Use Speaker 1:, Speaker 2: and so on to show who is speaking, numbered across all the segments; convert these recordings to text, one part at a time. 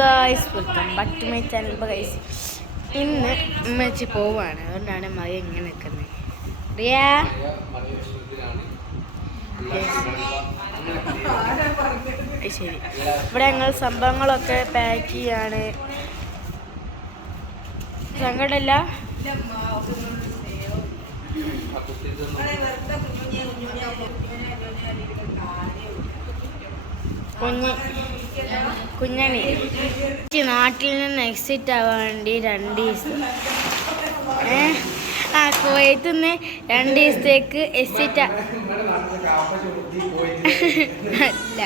Speaker 1: Guys welcome back to my channel ഇപ്പോൾ guys ഇന്ന് ഉമ്മച്ചി പോവാണ്. അതുകൊണ്ടാണ് മഴ ഇങ്ങനെ നിൽക്കുന്നത് റിയാ? ശരി. ഇവിടെ ഞങ്ങൾ സംഭവങ്ങളൊക്കെ പാക്ക് ചെയ്യാണ്. സങ്കടമില്ല? കുഞ്ഞ്. കുഞ്ഞണി. നാട്ടിൽ നിന്ന് എക്സിറ്റ് ആവാൻ വേണ്ടി രണ്ട് ദിവസം. ആ കുവൈത്തിൽ നിന്ന് രണ്ട് ദിവസത്തേക്ക് എക്സിറ്റ് അല്ല.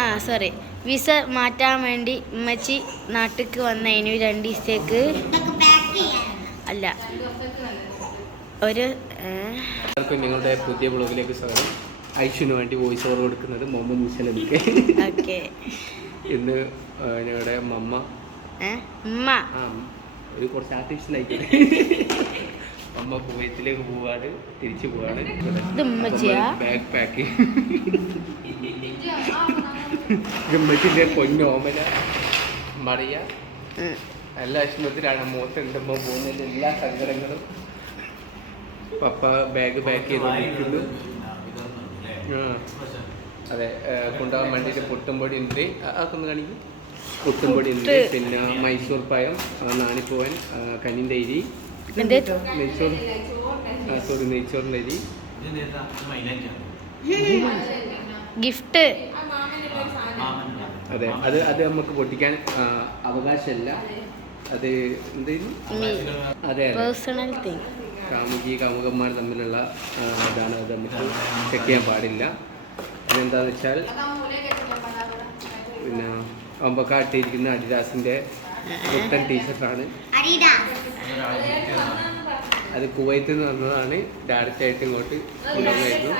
Speaker 1: ആ സോറി വിസ മാറ്റാൻ വേണ്ടി ഉമ്മച്ചി നാട്ടിലേക്ക് വന്നതിന് രണ്ട് ദിവസത്തേക്ക്. അല്ല. ഒരു
Speaker 2: നിങ്ങളുടെ പുതിയ ബ്ലോഗിലേക്ക് സ്വാഗതം. ഐഷുവിന് വേണ്ടി വോയിസ് ഓവർ കൊടുക്കുന്നത് മുസലമിക്ക്
Speaker 1: എനിക്ക്
Speaker 2: ഇന്ന് ഞങ്ങളുടെ മമ്മ. ഒരു കുറച്ച് ആർട്ടിഫിഷ്യൽ ആയിക്കോട്ടെ അമ്മ കുവൈത്തിലേക്ക് പോവാണ് തിരിച്ചു പോവാണ്. ബാക്ക് പാക്ക് ഗമ്മത്തിന്റെ പൊന്നോമന മറിയ. എല്ലാ വിഷമത്തിലാണ് മുഖത്ത് ഉണ്ടുമ്പോൾ പോകുന്നതിന്റെ എല്ലാ സങ്കടങ്ങളും. പപ്പ ബാഗ് പാക്ക് ചെയ്ത്. അതെ കൊണ്ടുപോകാൻ വേണ്ടിയിട്ട് പുട്ടുംപൊടി ഉണ്ട്. അതൊന്ന് കാണിക്കും. പുട്ടുംപൊടി ഉണ്ട് പിന്നെ മൈസൂർ പഴം നാണിപ്പൂവൻ കനിന്റെ
Speaker 1: എന്ത്?
Speaker 2: നെയ്ച്ചോർ സോറി നെയ്ച്ചോറിന്റെ അരി
Speaker 1: ഗിഫ്റ്റ്.
Speaker 2: അതെ അത് അത് നമുക്ക് പൊട്ടിക്കാൻ അവകാശമല്ല. അത് എന്തായിരുന്നു അതെ.
Speaker 1: Personal thing.
Speaker 2: കാമുകി കാമുകന്മാർ തമ്മിലുള്ള ഇതാണ് അത് നമുക്ക് ചെക്ക് ചെയ്യാൻ പാടില്ല. പിന്നെന്താന്ന് വെച്ചാൽ പിന്നെ ഒമ്പക്കാട്ടിരിക്കുന്ന അഡിദാസിന്റെ പുത്തൻ ടീഷർട്ടാണ് അത് കുവൈത്തിൽ നിന്ന് വന്നതാണ്. ഡയറക്റ്റ് ആയിട്ട് ഇങ്ങോട്ട് കൊണ്ടുവന്നായിരുന്നു.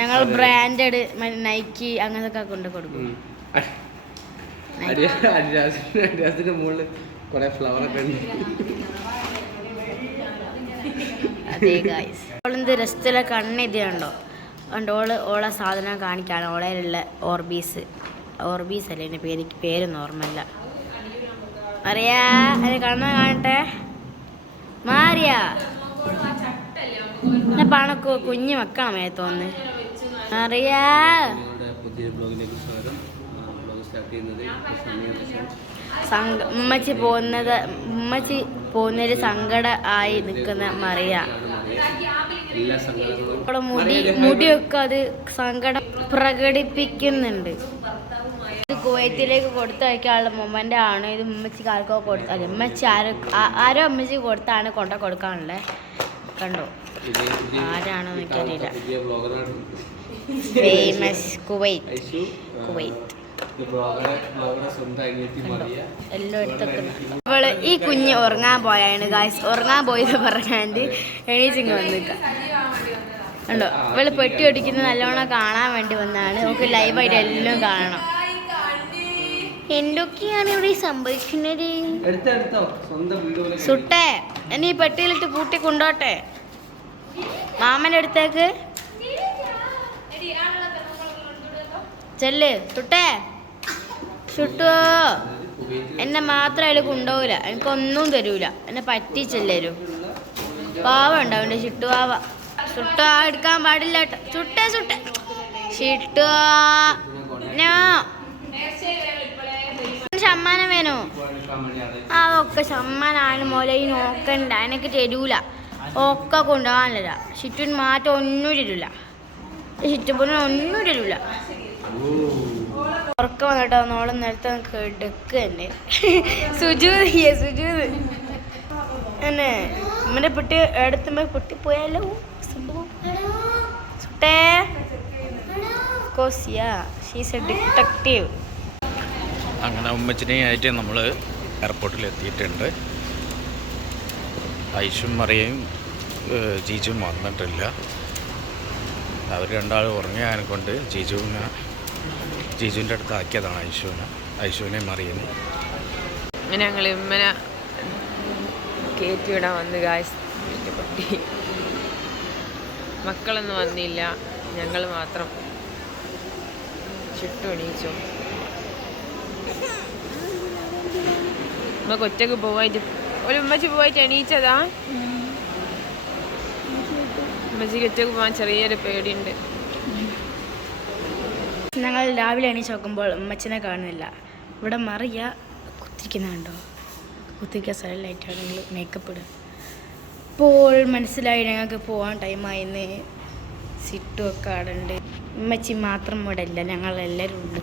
Speaker 1: ഞങ്ങൾ ബ്രാൻഡഡ് നൈക്കി അങ്ങനത്തെ കൊണ്ട് കൊടുക്കും.
Speaker 2: അഡിദാസിന്റെ അഡിദാസിന്റെ മുകളിൽ കുറേ ഫ്ലവറൊക്കെ ഉണ്ട്.
Speaker 1: അതെ ഗായ്സ് ഓളെന്ത് രസത്തിലെ കണ്ണിത് കണ്ടോ? കണ്ടോ ഓൾ ഓളെ സാധനം കാണിക്കാണ്. ഓളയിലുള്ള ഓർബീസ്. ഓർബീസ് അല്ലേ എന്റെ പേര്? പേരൊന്നും ഓർമ്മയില്ല. അറിയാ അത് കണ്ണ് കാണട്ടെ. മാറിയാ. പണക്കോ? കുഞ്ഞു മക്കളെ തോന്നുന്നു? അറിയാ ഉമ്മച്ചി പോകുന്നത് ഉമ്മച്ചി പോകുന്നൊരു സങ്കട ആയി നിൽക്കുന്ന മറിയ. അവളെ മുടി മുടിയൊക്കെ അത് സങ്കടം പ്രകടിപ്പിക്കുന്നുണ്ട്. ഇത് കുവൈത്തിലേക്ക് കൊടുത്തയക്കാനുള്ള മുമ്പന്റെ ആണ് ഇത് ഉമ്മച്ചിക്ക് ആർക്കോ കൊടുത്ത ഉമ്മച്ചി ആരോ ആരോ അമ്മച്ചി കൊടുത്താണ് കൊണ്ട കൊടുക്കാനുള്ളത് കണ്ടോ? ആരാണോ എനിക്കറിയില്ല. ഫേമസ് കുവൈറ്റ്
Speaker 2: ഐഷു
Speaker 1: അവൾ ഈ കുഞ്ഞ് ഉറങ്ങാൻ പോയാണ് ഗായ്സ് ഉറങ്ങാൻ പോയത് പറഞ്ഞാണ്ട് എണീച്ചിങ് വന്നിക്ക കണ്ടോ? ഇവൾ പെട്ടി ഒടിക്കുന്നത് നല്ലോണം കാണാൻ വേണ്ടി വന്നാണ്. നമുക്ക് ലൈവായിട്ട് എല്ലാം കാണണം. എന്തൊക്കെയാണ് ഇവിടെ സംഭവിക്കുന്നത്? സുട്ടേ എന്നെ ഈ പെട്ടിയിലിട്ട് പൂട്ടി കൊണ്ടോട്ടെ. മാമന്റെ അടുത്തേക്ക് ചെല്ല് സുട്ടേ. സുട്ടോ എന്നെ മാത്രം അതിൽ കൊണ്ടുപോകില്ല എനിക്കൊന്നും തരൂല. എന്നെ പറ്റിച്ചല്ലേരും പാവ ചുട്ടുവാവ ചുട്ട എടുക്കാൻ പാടില്ല ചുട്ട ചുട്ടേ. ചുട്ട സമ്മാനം വേണോ? അതൊക്കെ സമ്മാനാണ് മോലെ ഈ നോക്കണ്ട. എനിക്ക് തരൂല. ഒക്കെ കൊണ്ടുപോകാനില്ല ചുറ്റും മാറ്റം ഒന്നും തരൂല ചുറ്റുപൊന്നും ഒന്നും തരൂല ഉറക്കം വന്നിട്ട് നോളെ നേരത്തെ കിടക്കന്നെ തന്നെ സുജു സുജു. എന്നെ ഉമ്മന്റെ പൊട്ടി എടുത്തുമ്പോ പൊട്ടിപ്പോയാലോ സംഭവം. സുട്ടേ. കോസിയ. ഷീസ് ഡിറ്റക്റ്റീവ്
Speaker 3: അങ്ങനെ ഉമ്മച്ചിനെയായിട്ട് നമ്മൾ എയർപോർട്ടിൽ എത്തിയിട്ടുണ്ട് ഐഷും മറിയയും ജീജും വന്നിട്ടില്ല. അവർ രണ്ടാളും ഉറങ്ങിയതിനെ കൊണ്ട് ജീജുവിനെ ജീജുവിന്റെ അടുത്ത് ആക്കിയതാണ് ഐശുവിനെ. ഐശുവിനെ
Speaker 4: മറിയുന്നു. ഞങ്ങൾ ഇമ്മനെ കയറ്റി വിടാൻ വന്ന് ഗായസ് മക്കളൊന്നും വന്നില്ല. ഞങ്ങൾ മാത്രം ചുട്ടു എണീച്ചു. ഉമ്മക്ക് ഒറ്റയ്ക്ക് പോവായിട്ട് ഒരു ഉമ്മച്ചി പോവായിട്ട് എണീച്ചതാ? ഉമ്മച്ചിക്ക് ഒറ്റയ്ക്ക് പോവാൻ ചെറിയൊരു പേടിയുണ്ട്.
Speaker 1: ഞങ്ങൾ രാവിലെ എണീച്ച് നോക്കുമ്പോൾ ഉമ്മച്ചനെ കാണുന്നില്ല. ഇവിടെ മറിയ കുത്തിരിക്കുന്നുണ്ടോ? കുത്തിരിക്കാൻ സ്ഥലമായിട്ടാണെങ്കിൽ മേക്കപ്പ് ഇടുക അപ്പോൾ മനസ്സിലായി ഞങ്ങൾക്ക് പോകാൻ ടൈമായിന്ന് സിറ്റും ആടുണ്ട് അമ്മച്ചി മാത്രം ഇവിടെ ഇല്ല ഞങ്ങളെല്ലാവരും ഉണ്ട്